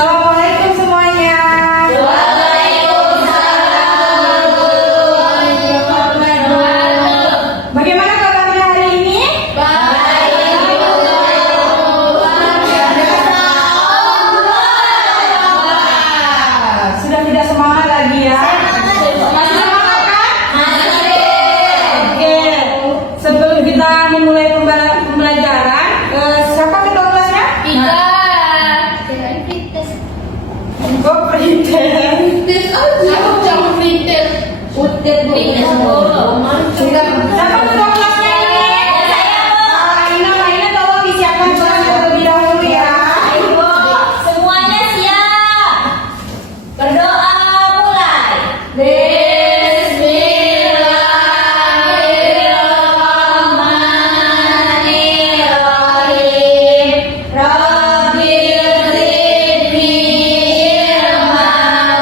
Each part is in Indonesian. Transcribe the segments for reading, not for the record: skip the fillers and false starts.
Assalamualaikum semuanya. Bagaimana kabarnya hari ini? Sudah tidak semangat lagi ya? Masih semangat kan? Oke. Sebelum kita memulai pembelajaran, siapa ketua kelasnya? Oh, printer. Siapa ketua kelasnya ini? Aina, tolong disiapkan kelasnya terlebih dahulu ya. Semuanya siap. Berdoa mulai. Bismillahirrahmanirrahim. Rabbil zidni ilma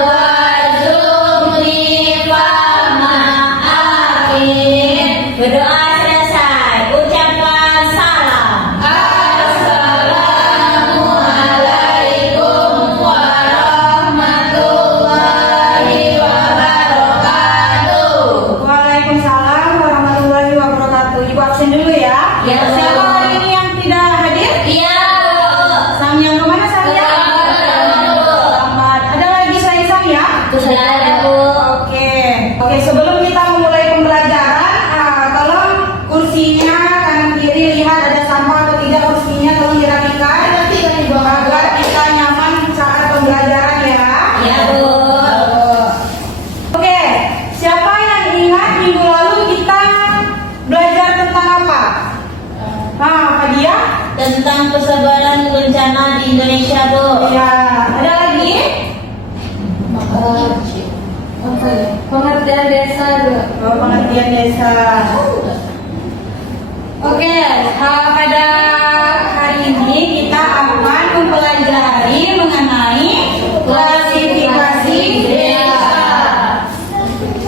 warzuqni fahma. Amin. Berdoa selesai. Ucapkan salam. Assalamualaikum warahmatullahi wabarakatuh. Waalaikumsalam warahmatullahi wabarakatuh. Ibu absen dulu ya. Ya. Siapa hari ini yang tidak hadir? Iya. Samyang kemana Samyang? Selamat. Ada lagi selain Samyang? Sudah ada, Bu. Oke. Sebelum kita memulai pembelajaran, tolong kursinya kanan kiri lihat ada sampah atau tidak kursinya, tolong dirapikan agar kita nyaman saat pembelajaran ya. Iya, Bu. Oke, siapa yang ingat minggu lalu kita belajar tentang apa? Dia? Tentang persebaran bencana di Indonesia, Bu. Ya, ada lagi? Pengertian desa, Bu. Pengertian desa. Oke, pada hari ini kita akan mempelajari mengenai klasifikasi desa.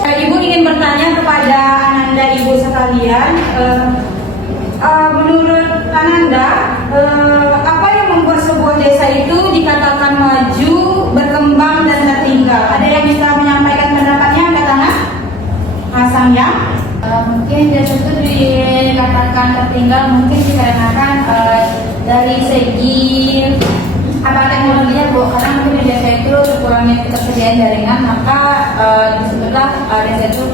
Ibu ingin bertanya kepada Ananda Ibu sekalian, menurut Ananda, apa yang membuat sebuah desa itu dikatakan maju, berkembang dan tertinggal? Ada yang bisa menyampaikan pendapatnya? Angkat tangan. Samyang. Mungkin desa itu dikatakan tertinggal mungkin dikarenakan dari segi apa teknologinya, Bu, karena mungkin di desa itu kurangnya ketersediaan jaringan, maka disebutlah desa itu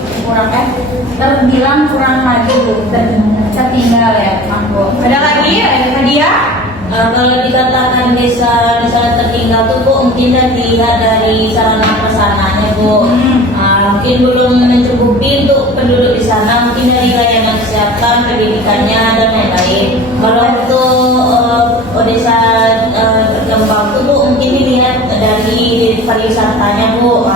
terbilang kurang maju, tertinggal ya, Bu. Ada lagi? Ada hadiah? Kalau dikatakan desa tertinggal tuh, Bu, mungkin dilihat dari sarana prasarananya, Bu. Mungkin belum mencukupi untuk penduduk di sana, mungkin dari layanan kesehatan, pendidikannya dan lain-lain. Kalau untuk desa berkembang tuh, Bu, mungkin dilihat dari pariwisatanya, Bu.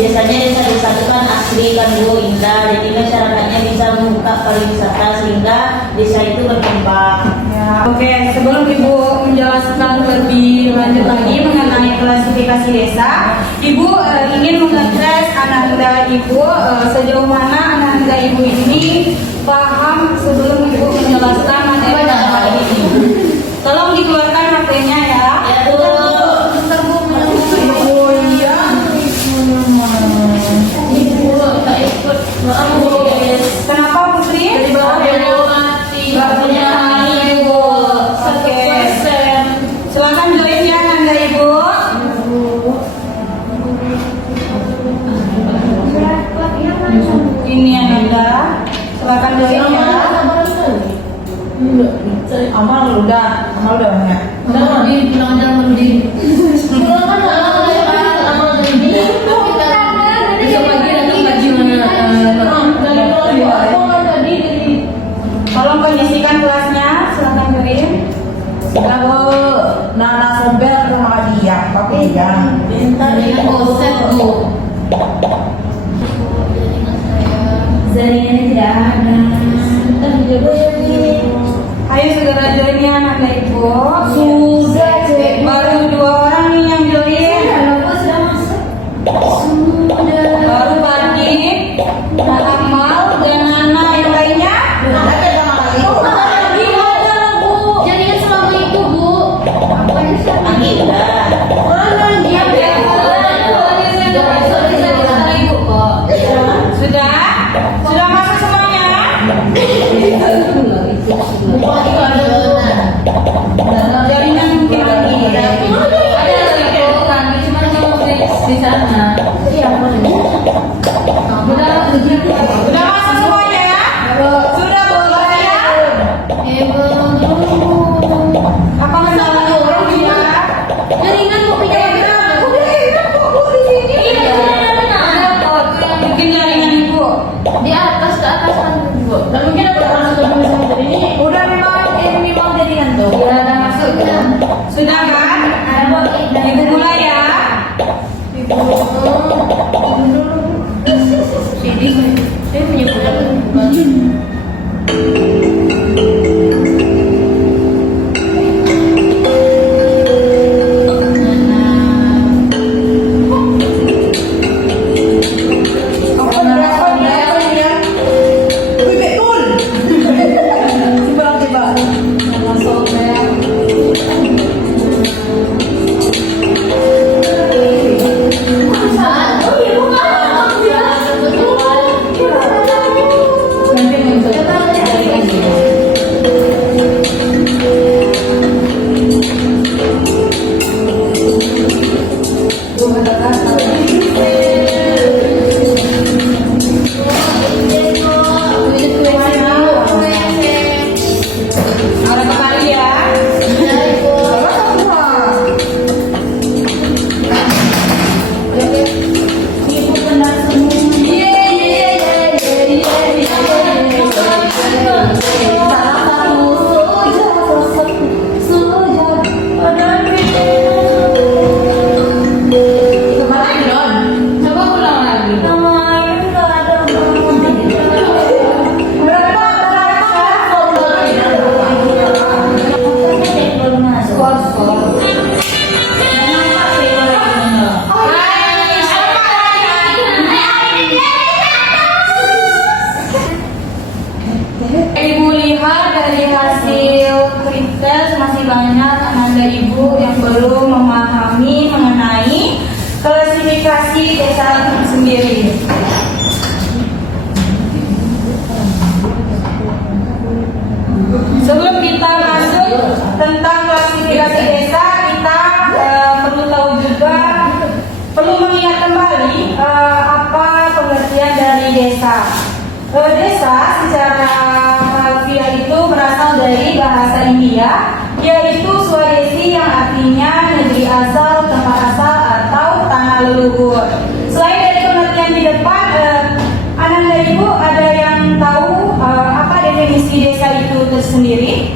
Biasanya desa-desa itu kan asli kan, Bu, indah, jadi masyarakatnya bisa membuka pariwisata sehingga desa itu berkembang. Oke, sebelum Ibu menjelaskan lebih lanjut lagi mengenai klasifikasi desa, Ibu ingin mengetes Ananda Ibu sejauh mana Ananda Ibu ini paham sebelum Ibu menjelaskan materi hal ini. Tolong dikeluarkan HP-nya ya. Ya, Bu. Oh iya. Kenapa Putri? Dari bawah ya, Bu. Nggak punya Ibu. Oke. Silakan join ya Ananda Ibu. Ini Ananda. Silakan join ya. Amal udah banyak. Tolong kondisikan kelasnya. Silakan join. Kalau Nana Sober rumah dia, pakai ya. Bentar ya, Bu. Jaringannya tidak ada. Ayo segera join ya Ananda Ibu. Sudah, Cek. Baru 2 orang nih yang join. Baru Pati, Amal dan Nana, yang lainnya. Jaringan selama itu, Bu. Angin dah. Sudah kan? Ibu mulai ya. Ibu dulu. Sini, saya punya bulan. Ada kembali ya. Ibu benar semua. Coba ulang lagi. Ibu lihat dari hasil quick test masih banyak anak ibu yang belum memahami mengenai klasifikasi desa sendiri. Sebelum kita masuk tentang klasifikasi desa, kita perlu tahu juga, perlu mengingat kembali apa pengertian dari desa. Desa secara harfiah itu berasal dari bahasa India, yaitu Swadesi yang artinya negeri asal, tempat asal atau tanah leluhur. Selain dari pengertian di depan, Ananda Ibu ada yang tahu apa definisi desa itu tersendiri?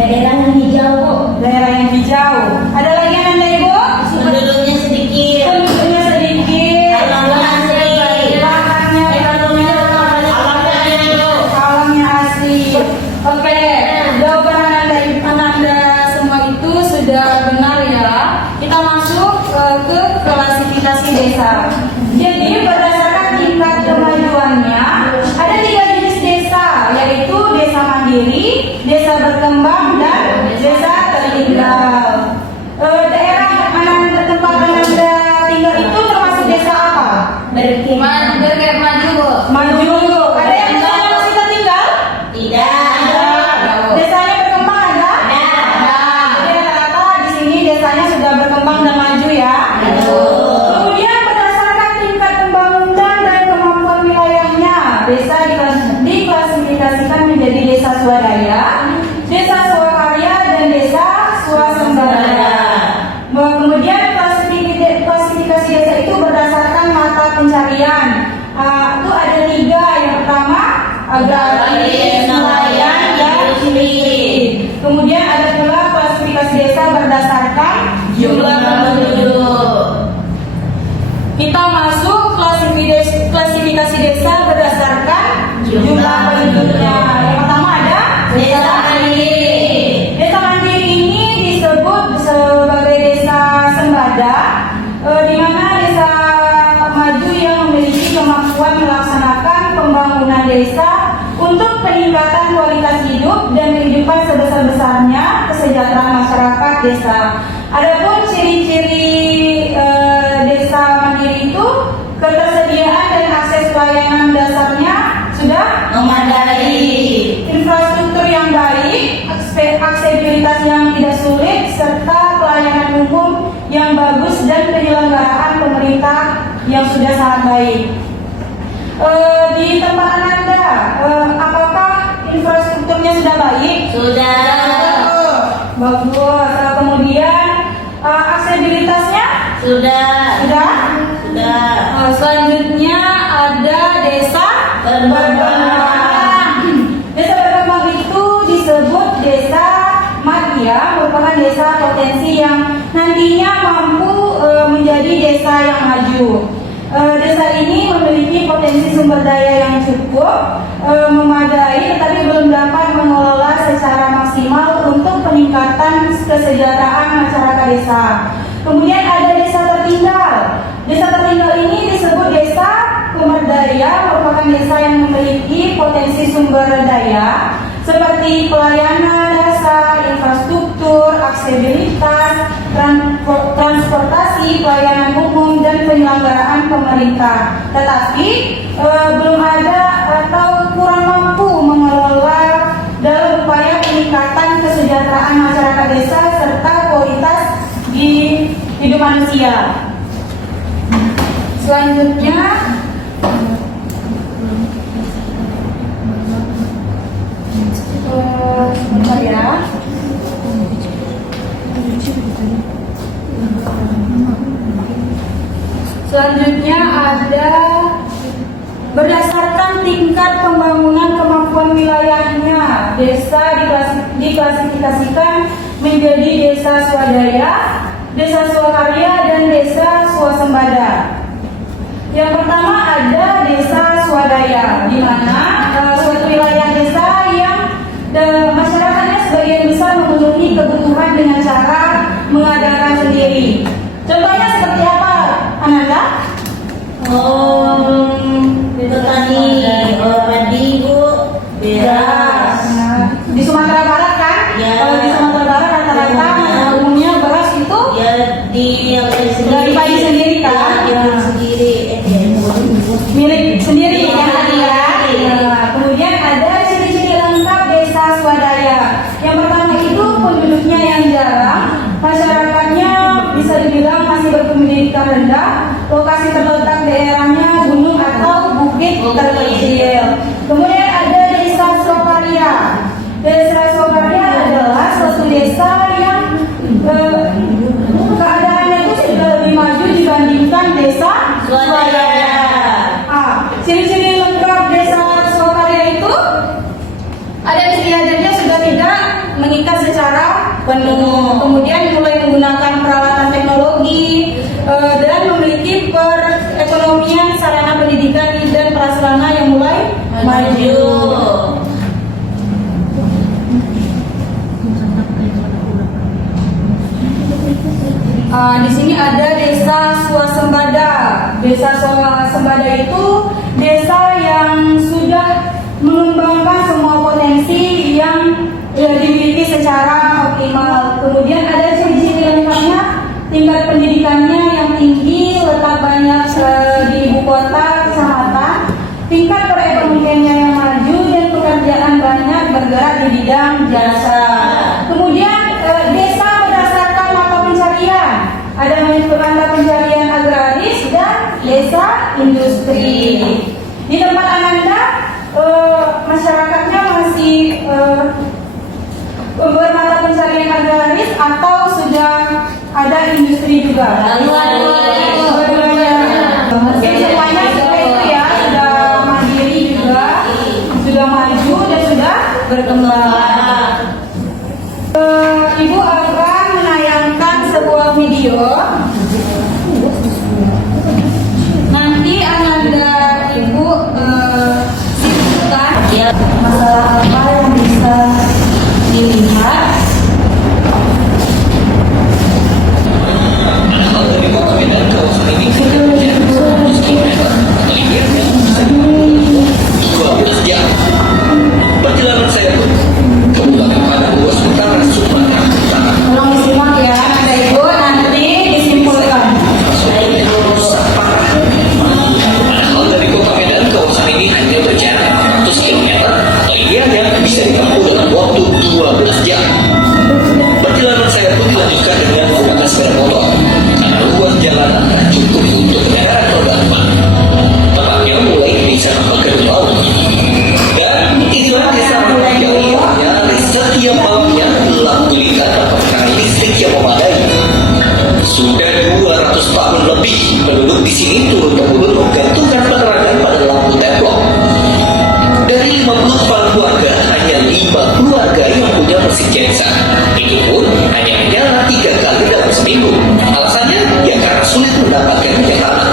Daerah yang hijau, Daerah yang hijau. Ada lagi Ananda Ibu? penduduknya sedikit, Penduduknya sedikit. alamnya asri, Alamnya asli. Oke, jawaban Ananda semua itu sudah benar ya. Kita masuk ke klasifikasi desa. Jadi berdasarkan tingkat kemajuannya, ada 3 jenis desa, yaitu desa mandiri, desa berkembang, dan desa tertinggal. Daerah tempat Ananda tinggal itu termasuk desa apa? Bergerak maju, Bu. Maju. Ada yang desanya masih tertinggal? tidak, Desanya berkembang ada? ada, Jadi rata-rata di sini desanya sudah berkembang dan maju ya. Kemudian berdasarkan tingkat pembangunan dan kemampuan wilayahnya, desa diklasifikasikan menjadi desa swadaya, desa swakarya, dan desa swasembada. Kemudian klasifikasi desa itu berdasarkan mata pencarian. Itu ada 3. Yang pertama agraris, nelayan, dan industri. Kemudian ada pula klasifikasi desa berdasarkan jumlah penduduk. Kita masuk klasifikasi desa berdasarkan jumlah penduduknya. Yang pertama ada desa mandiri, Desa mandiri ini disebut sebagai desa sembada, di mana desa maju yang memiliki kemampuan melaksanakan pembangunan desa untuk peningkatan kualitas hidup dan kehidupan sebesar-besarnya kesejahteraan masyarakat desa. Adapun ciri-ciri desa mandiri itu ketersediaan dan akses pelayanan dasarnya sudah memadai, infrastruktur yang baik, aksesibilitas yang tidak sulit, serta pelayanan umum yang bagus dan penyelenggaraan pemerintah yang sudah sangat baik. Di tempat Ananda, apakah infrastrukturnya sudah baik? sudah, Bagus. Kemudian aksesibilitasnya sudah, sudah. Selanjutnya ada desa berkembang. Desa berkembang itu disebut desa madya Sumaraya merupakan desa potensi yang nantinya mampu menjadi desa yang maju. Desa ini memiliki potensi sumber daya yang cukup memadai, tetapi belum dapat mengelola secara maksimal untuk peningkatan kesejahteraan masyarakat desa. Kemudian ada desa tertinggal. Desa tertinggal ini disebut desa pemberdaya, merupakan desa yang memiliki potensi sumber daya seperti pelayanan dasar, infrastruktur, aksesibilitas, transportasi, pelayanan umum, dan penyelenggaraan pemerintah. Tetapi belum ada atau kurang mampu mengelola dalam upaya peningkatan kesejahteraan masyarakat desa serta kualitas di hidup manusia. Selanjutnya, sebentar ya. Selanjutnya ada berdasarkan tingkat pembangunan kemampuan wilayahnya, desa diklasifikasikan menjadi desa swadaya, desa swakarya, dan desa swasembada. Yang pertama ada desa swadaya, di mana suatu wilayah desa yang masyarakatnya sebagian besar memenuhi kebutuhan dengan cara mengadakan sendiri. Contohnya seperti apa, Ananda? Petani, padi, Bu, beras. Di Sumatera Barat kan? Ya. Kalau di Sumatera Barat rata-rata umumnya beras itu Ya di yang dari padi sendiri kan? Ya, sendiri. Milik sendiri ya, ya. Nah, kemudian ada ciri-ciri lengkap desa swadaya. Yang pertama itu penduduknya yang jarang, masyarakatnya bisa dibilang masih berpendidikan rendah, lokasi terletak daerahnya gunung atau bukit terpencil. Kemudian ada desa swakarya. Desa swakarya adalah suatu desa yang keadaannya itu sudah lebih maju dibandingkan desa swadaya. Ciri-ciri lengkap desa swakarya itu ada istiadatnya sudah tidak mengikat secara penuh, kemudian mulai menggunakan peralatan teknologi dan memiliki perekonomian, sarana pendidikan dan prasarana yang mulai maju. Di sini ada desa swasembada. Desa swasembada itu desa yang sudah mengembangkan semua potensi yang dimiliki secara optimal. Kemudian ada ciri-ciri lengkapnya, tingkat pendidikannya yang tinggi, letak banyak di ibu kota, kecamatan, tingkat perekonomiannya yang maju, dan pekerjaan banyak bergerak di bidang jasa. Kemudian desa berdasarkan mata pencarian, ada mata pencarian agraris dan desa industri. Di tempat Ananda masyarakatnya masih bermata pencarian agraris atau sudah ada industri juga? Dua-duanya. Mungkin semuanya seperti itu ya, sudah mandiri juga, sudah maju dan sudah berkembang. Ibu akan menayangkan sebuah video. Nanti Ananda Ibu sebutkan masalah apa yang bisa dilihat. Perjalanan saya pun kemudian pada luas utara Sumatera Utara. Tolong disimak ya, Anda Ibu, nanti disimpulkan. Padahal dari kota Medan kawasan ini hanya berjarak 400 km atau idealnya bisa ditempuh dalam waktu 12 jam. Perjalanan saya pun dilanjutkan dengan menggunakan sepeda motor karena ruas jalanan cukup untuk kendaraan roda 4. Tepatnya mulai di desa Kedua. Dan inilah desa yang ibaratnya setiap malamnya lampu lilin tanpa listrik yang memadai. Sudah 200 tahun lebih penduduk di sini turun-temurun menggantungkan penerangan pada lampu teplok. Dari 50 kepala keluarga, hanya 5 keluarga yang punya mesin genset. Itu pun seminggu. Alasannya ya karena sulit mendapatkan minyak tanah.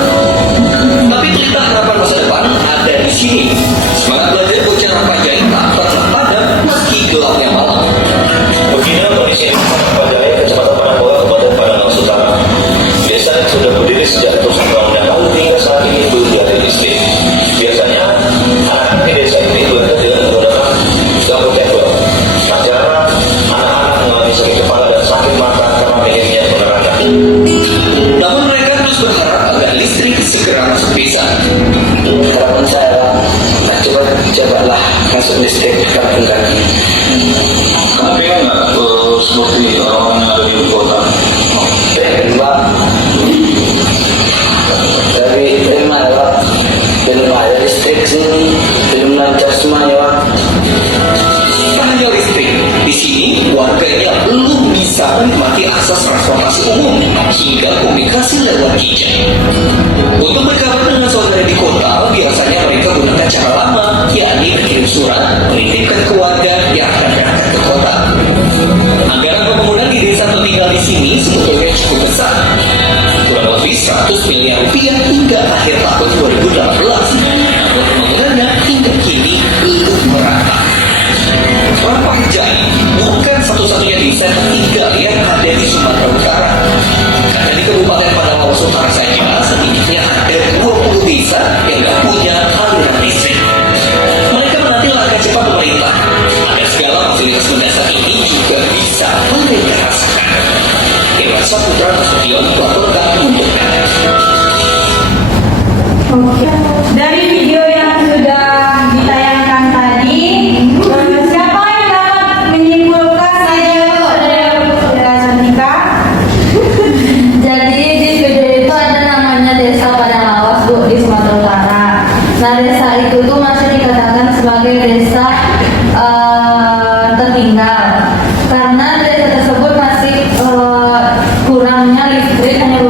Tapi pelita harapan masa depan ada di sini. Semangat belajar bocah Rapajaya tak pernah padam meski gelapnya malam. Beginilah kondisi Rapajaya, Kecamatan Panambola, Kabupaten Padang Utara. Desa yang sudah berdiri sejak ratusan tahun yang lalu hingga saat ini belum ada listrik. Biasanya anak di desa ini bekerja dengan menggunakan lampu kabel. Tak jarang anak-anak mengalami sakit kepala dan sakit mata karena minimnya penerangan. Namun mereka terus berharap agar listrik segera masuk desa. Harapan saya, cobalah masuk listrik di kampung kami. Tapi nggak seperti orang yang ada di ibu kota. Pak, dari mana Pak? Belum ada listrik sini, belum lancar semua ya Pak. Tak hanya listrik, di sini warganya belum bisa menikmati akses transportasi umum hingga komunikasi lewat gadget. Untuk berkabar dengan saudara di kota, biasanya mereka gunakan cara lama, yakni berkirim surat, menitipkan ke warga yang akan berangkat ke kota. Anggaran pembangunan di desa tertinggal di sini sebetulnya cukup besar, kurang lebih 100 miliar rupiah hingga akhir tahun 2018. Namun pembangunannya hingga kini belum merata. Rapajaya bukan satu-satunya desa tertinggal yang ada di Sumatera Utara. Karena di Kabupaten Padang Utara saja sedikitnya ada 20 desa yang tidak punya aliran listrik. Mereka menanti langkah cepat pemerintah agar segala fasilitas mendasar ini juga bisa mereka rasakan. Dewa Saputra Nasution melaporkan untuk Anda. Oke. Dari video yang sudah ditayangkan tadi, siapa yang dapat menyimpulkan saudara Santika? Jadi di video itu ada namanya Desa Padang Bu di Sumatera Utara. Nah desa itu tuh masih dikatakan sebagai desa tertinggal karena desa tersebut masih kurangnya listrik hanya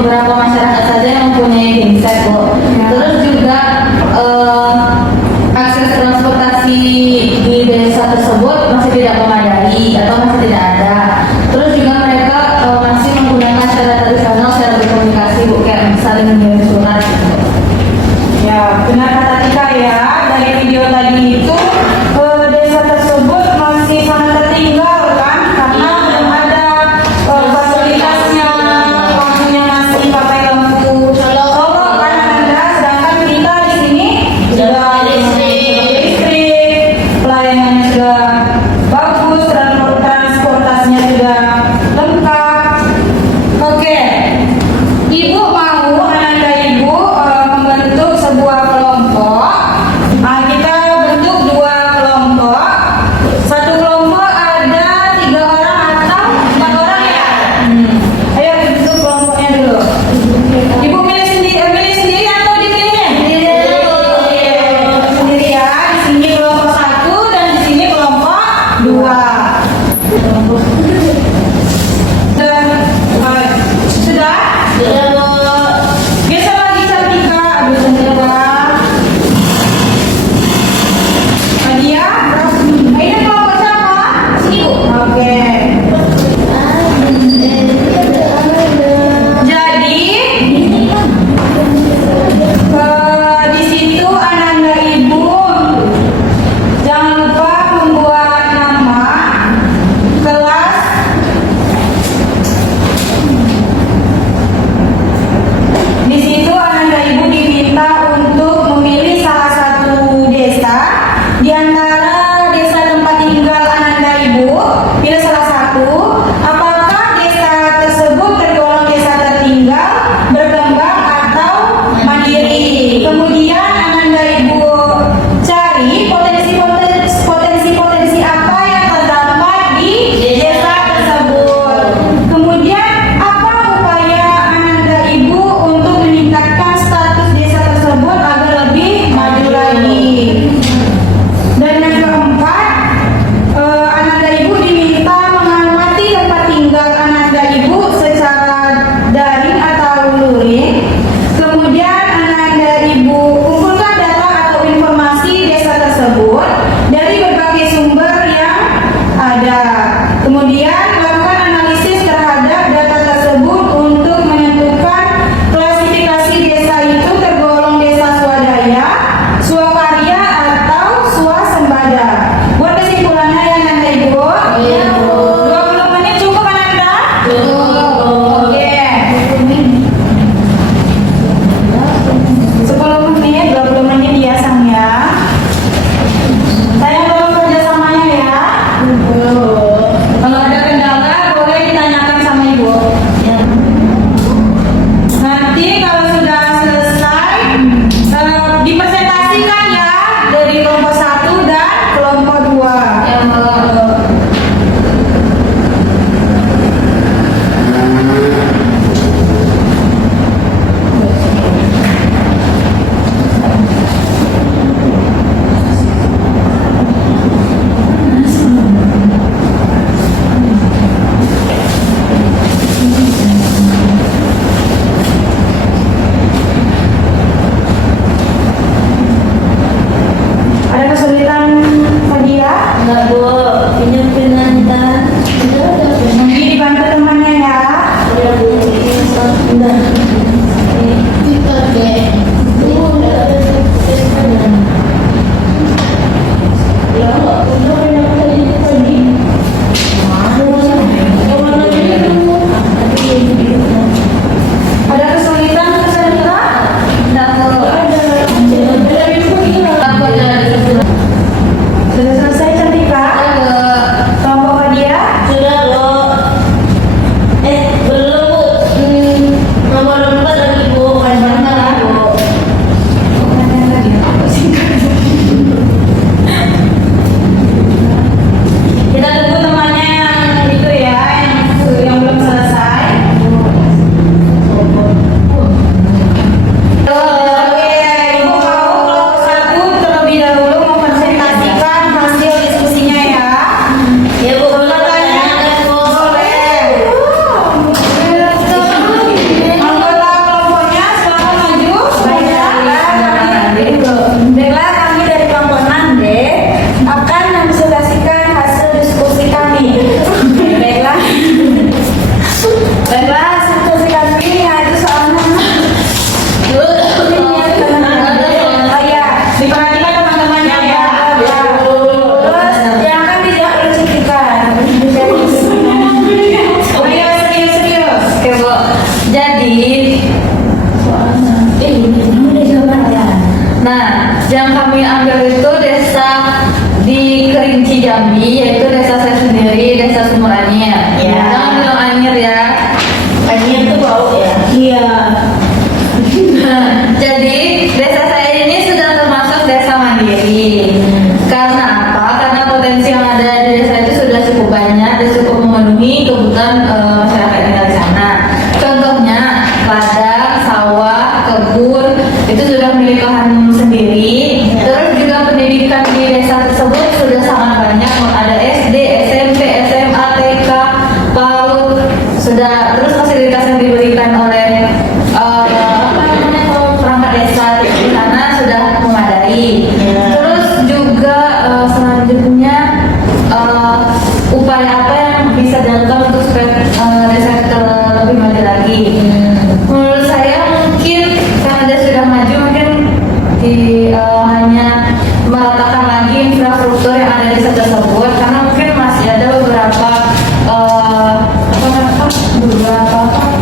juga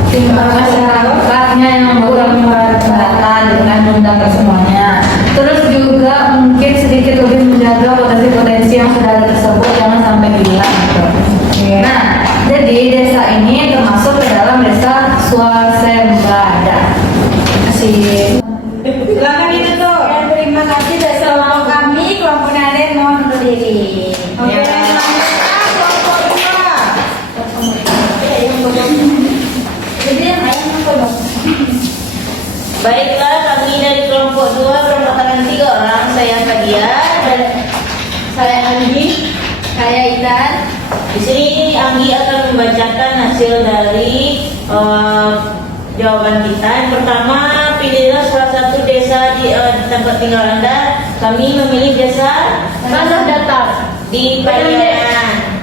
tingkat masyarakatnya yang kurang merata dengan mendengar semuanya. Terus juga mungkin sedikit lebih menjaga potensi-potensi yang sudah ada tersebut jangan sampai hilang gitu. Nah, jadi desa ini termasuk ke dalam desa swasembada. Kasih. Silakan ditutup. Ya, terima kasih dari kelompok kami, kelompok Naden mohon undur diri. Oke, selanjutnya kelompok dua. Jadi yang ayam apa dong? Baiklah, kami dari kelompok 2 beranggotakan 3 orang. Saya Fadia, Saya Anggi, saya Idan. di sini Anggi akan membacakan hasil dari jawaban kita. Yang pertama, pilihlah salah satu desa di tempat tinggal Anda. Kami memilih desa Tanah Datar. di Pariaman.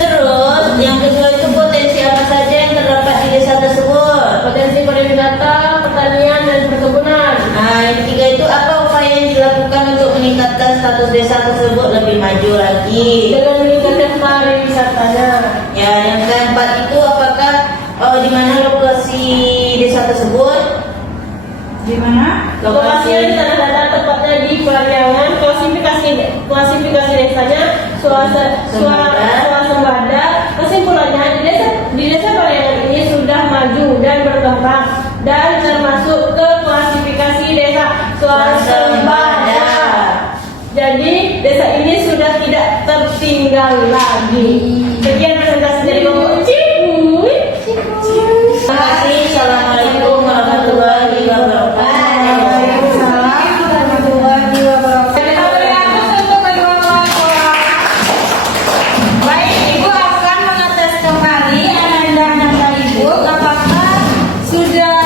Terus yang kedua itu potensi apa saja yang terdapat di desa tersebut. Potensi pariwisata, pertanian dan perkebunan. Nah, yang ketiga itu apa upaya yang dilakukan untuk meningkatkan status desa tersebut lebih maju lagi. Dengan meningkatkan pariwisatanya. Ya, yang keempat itu apakah di mana lokasi desa tersebut? Di mana? Lokasi Tanah Datar tepatnya di Pariangan. Klasifikasi desanya swasembada. Kesimpulannya di desa Pariangan ini sudah maju dan berkembang dan termasuk ke klasifikasi desa swasembada. Jadi desa ini sudah tidak tertinggal lagi. Sekian presentasi dari kelompok Cibuy. Terima kasih. Assalamualaikum warahmatullahi wabarakatuh. Waalaikumsalam warahmatullahi wabarakatuh. Kita berikan untuk kedua kelompok. Baik, Ibu akan mengetes kembali Ananda dan Ibu apakah sudah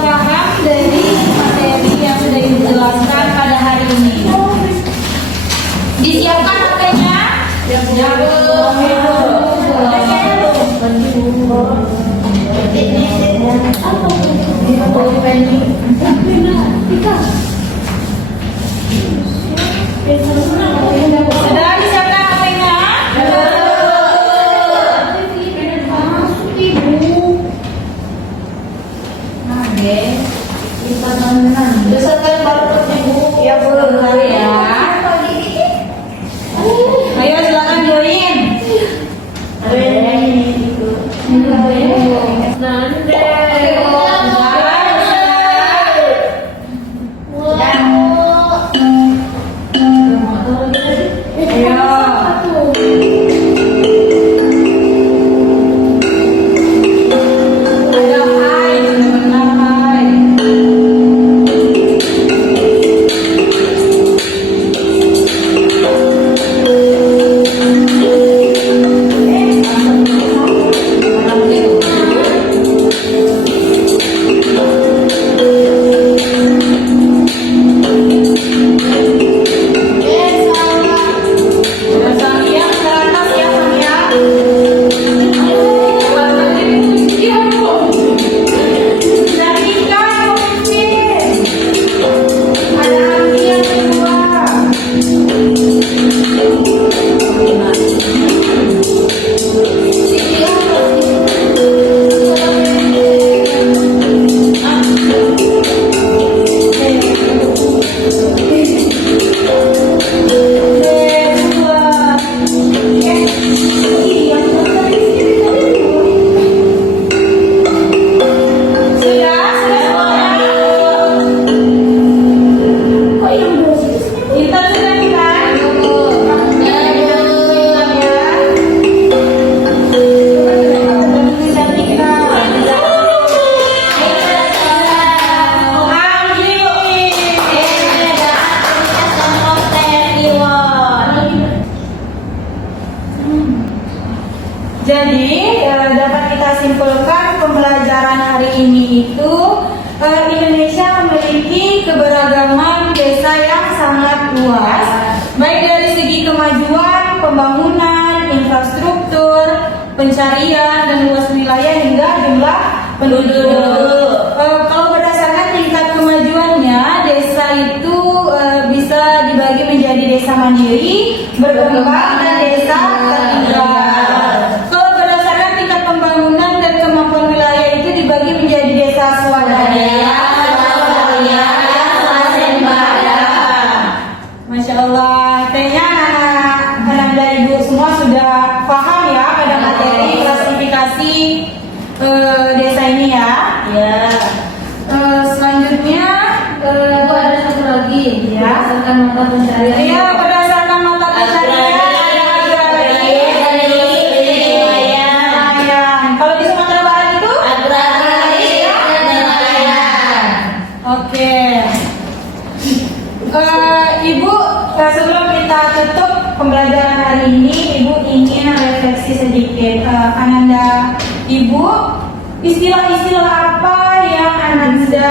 paham dari materi yang sudah Ibu jelaskan pada hari ini. Disiapkan HP-nya? Sudah disiapkan HP-nya? Desakan baru Ibu. Ya, boleh ya. Ayo silakan join. Jadi dapat kita simpulkan pembelajaran hari ini itu Indonesia memiliki keberagaman desa yang sangat luas, baik dari segi kemajuan, pembangunan, infrastruktur, pencarian dan luas wilayah hingga jumlah penduduk. Kalau berdasarkan tingkat kemajuannya, desa itu bisa dibagi menjadi desa mandiri, berkembang dan desa tertinggal. administrasi desa ini ya. Ya. Selanjutnya Ibu ada satu lagi, Ya. berdasarkan mata pencarian. ya berdasarkan mata pencarian ada agraria, nelayan. Kalau di Sumatera Barat itu Agraris dan nelayan. oke. Ibu, sebelum kita tutup pembelajaran hari ini, Ibu ingin refleksi sedikit. Ananda, Ibu, istilah-istilah apa yang Ananda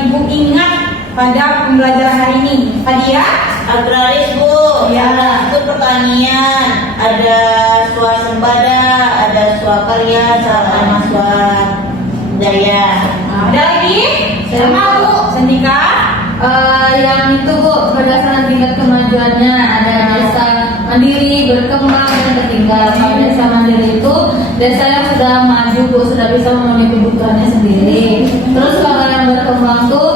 Ibu ingat pada pembelajaran hari ini? Tadi ya? Agraris Bu, Ya. itu pertanian, ada swasembada, ada swakarya, sama swadaya. Ada lagi? Sama Bu, Sandika? Yang itu Bu, berdasarkan tingkat kemajuannya ada desa mandiri, berkembang dan tertinggal. Kalau desa mandiri itu desa yang sudah maju Bu, sudah bisa memenuhi kebutuhannya sendiri. Terus kalau yang berkembang tuh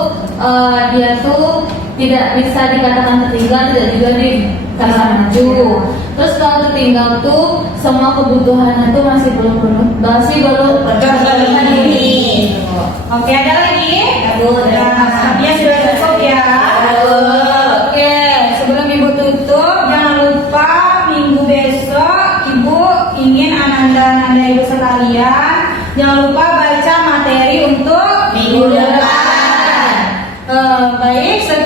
dia tuh tidak bisa dikatakan tertinggal, tidak juga dikatakan maju. Terus kalau tertinggal tuh semua kebutuhannya tuh masih belum terpenuhi. Oke, ada lagi? Bu, Ya sudah cukup ya. Oke, sebelum Ibu tutup, jangan lupa minggu besok Ibu ingin Ananda Ibu sekalian, jangan lupa baca materi untuk Minggu depan. Baik, sekian.